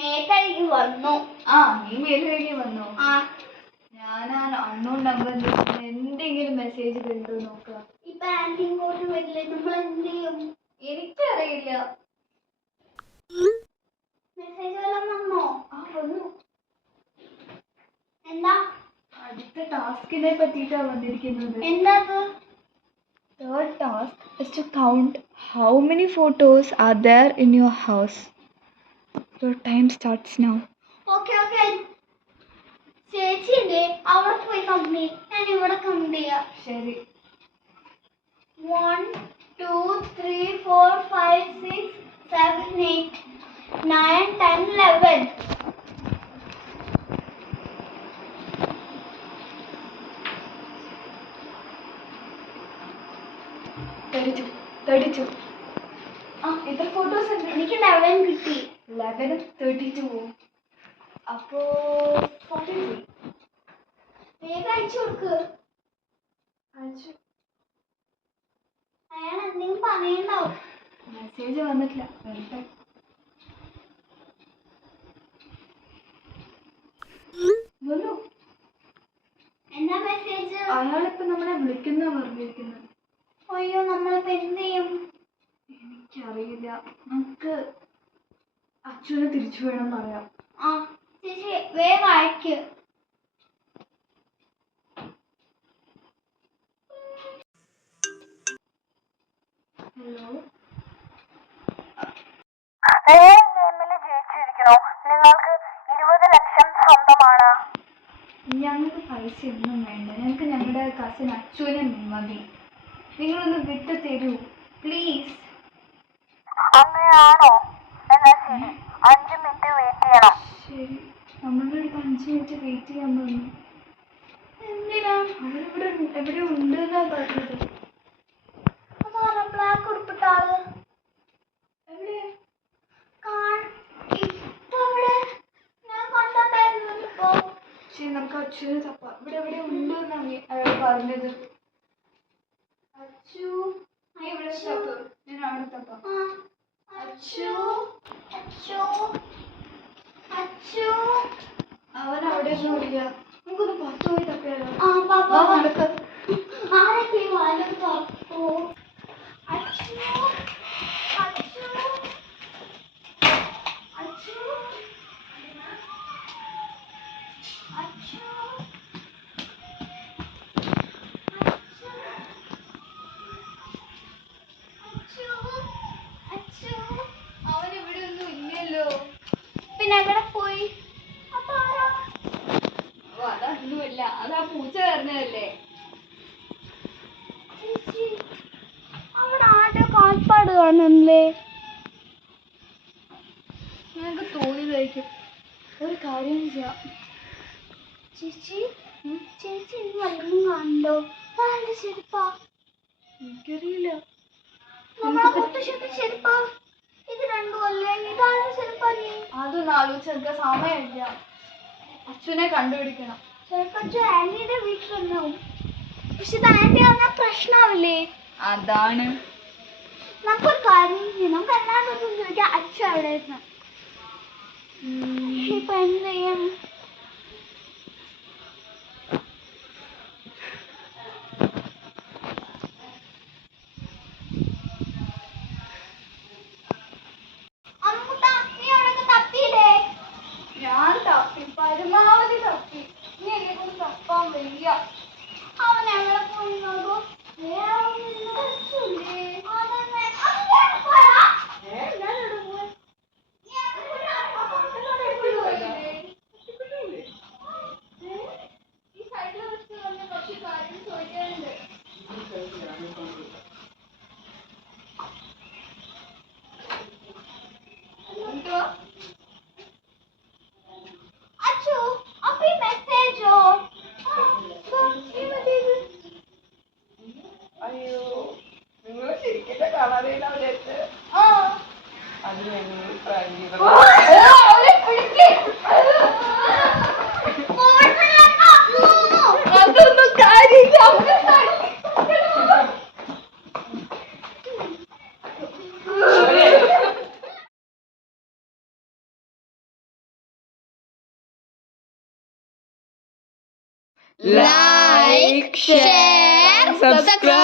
മേക്കഴുകി വന്നു. നീ മേലുകഴുകി വന്നോ? ഞാൻ അൺനോൺ നമ്പറിൽ എന്തെങ്കിലും മെസ്സേജ് കണ്ടു നോക്കുക. ഇപ്പൊ ആന്റി ഇങ്ങോട്ട് വരില്ലേ, നമ്മൾ എന്ത് ചെയ്യും? എനിക്കറിയില്ല. മെസ്സേജ് വല്ലതും വന്നോ? വന്നു. എന്താ? അടുത്ത ടാസ്കിനെ പറ്റിയിട്ടാ വന്നിരിക്കുന്നത്. എന്താ? Third task is to count how many photos are there in your house. Your time starts now. Okay. ചേച്ചിയില്ലേ, അവിടെ പോയി കൗണ്ട് ചെയ്യും. ഞാൻ ഇവിടെ കൗണ്ട് ചെയ്യാം. ശരി. 1 2 3 4 5 6 7 8 9 10 11. എത്ര ഫോട്ടോസ് ഉണ്ട്? എനിക്ക് 11 കിട്ടി. 11 32. അപ്പോ 43. വേഗം അയച്ചു കൊടുക്ക്. അയച്ചു. അയാൾ എന്തെങ്കിലും പറയണ്ടാവും. മെസ്സേജ് വന്നിട്ടില്ല. വരട്ടെ. എന്താ മെസ്സേജ്? അയാളിപ്പോ നമ്മളെ വിളിക്കുന്ന പറഞ്ഞിരിക്കുന്നത്. അയ്യോ, നമ്മളിപ്പോ എന്ത് ചെയ്യും? എനിക്കറിയില്ല. നമുക്ക് അച്ഛനെ തിരിച്ചു വേണം പറയാം. ചേച്ചി വേഗം അയക്ക്. ഹലോ. ഗെയിമിൽ ജയിച്ചിരിക്കണോ? നിങ്ങൾക്ക് 20 ലക്ഷം സ്വന്തമാണ്. ഞങ്ങൾക്ക് പൈസ ഒന്നും വേണ്ട. ഞങ്ങൾക്ക് ഞങ്ങളുടെ കസിൻ അച്ഛനെ മതി. നിങ്ങളൊന്ന് വിട്ടു തരൂ പ്ലീസ്. അങ്ങനെയാണോ? എന്നാ ശരി, 5 മിനിറ്റ് വെയിറ്റ് ചെയ്യണം. ശരി, നമ്മളുടെ അടുത്ത് 5 മിനിറ്റ് വെയിറ്റ് ചെയ്യാൻ പറഞ്ഞു. എന്തിനാ? അവരിവിടെ എവിടെ ഉണ്ട് എന്നാ പറഞ്ഞത്. അതാരാ ബ്ലാക്ക് ഉടുപ്പിട്ട ആള്? എവിടെ? ഞാൻ കണ്ടിട്ടായിരുന്നു. ശരി, നമുക്ക് അച്ഛനെ തപ്പാം. ഇവിടെ എവിടെ ഉണ്ട് എന്നാണ് അയാൾ പറഞ്ഞത്. അച്ചു, നീ ഇവിടെ തപ്പ്, ഞാൻ അവിടെ തപ്പാം. അവൻ അവിടെ ഒന്നും ഇല്ല. നമുക്കൊന്ന് പുറത്തു പോയി തപ്പിയാലോ? നടക്ക. ആരൊക്കെ വാലോ? അവനിവിടെ ഒന്നും ഇല്ലല്ലോ. പിന്നെ എവിടെ പോയി? അപ്പൊ ആരാ? അതൊന്നുമില്ല, അതാ പൂച്ച പറഞ്ഞതല്ലേ. ചേച്ചി, അവിടെ ആരുടെ കാൽപ്പാട് കാണുന്നില്ലേ? ഞങ്ങൾക്ക് തോന്നിയതായിരിക്കും. ഒരു കാര്യം ചെയ്യാം. ചേച്ചി ഇന്ന് വല്ലതും കണ്ടോ? ആരുടെ ചെരുപ്പാ? എനിക്കറിയില്ല. നമ്മളെ മുത്തശ്ശിയുടെ ചെരുപ്പാ. ഇത് രണ്ടുമല്ലേ? ഇതാരുടെ ചെരുപ്പല്ലേ? അതൊന്നും ആലോചിച്ച് എനിക്ക് സമയമില്ല. അച്ഛനെ കണ്ടുപിടിക്കണം. ചെറുപ്പച്ചു ആന്റിയുടെ വീട്ടിലുണ്ടാവും. പക്ഷെ ഇത് ആന്റി പറഞ്ഞാൽ പ്രശ്നമാവില്ലേ? അതാണ്. നമുക്കൊരു കാര്യം ചെയ്യാം. നമുക്ക് എല്ലാവർക്കും ചോദിക്കാം അച്ഛൻ എവിടെയായിരുന്നു. ഇപ്പൊ എന്ത് ചെയ്യും? ഞാൻ തപ്പി, പരമാവധി തപ്പി. നീ എന്നെ കൊണ്ട് തപ്പാൻ വയ്യ. അവൻ എവിടെ പോയി നോക്കൂ. ഈ സൈഡിൽ വെച്ച് വന്ന കുറച്ച് കാര്യം ചോദിക്കാനുണ്ട്. എന്തുവാ? അയ്യോ, നിങ്ങൾ ശരിക്കും കാണാതെയാണ് അവരെ. അത് ഞങ്ങൾ പ്രാങ്ക് അതൊന്നും കാര്യമില്ല. like, share, subscribe.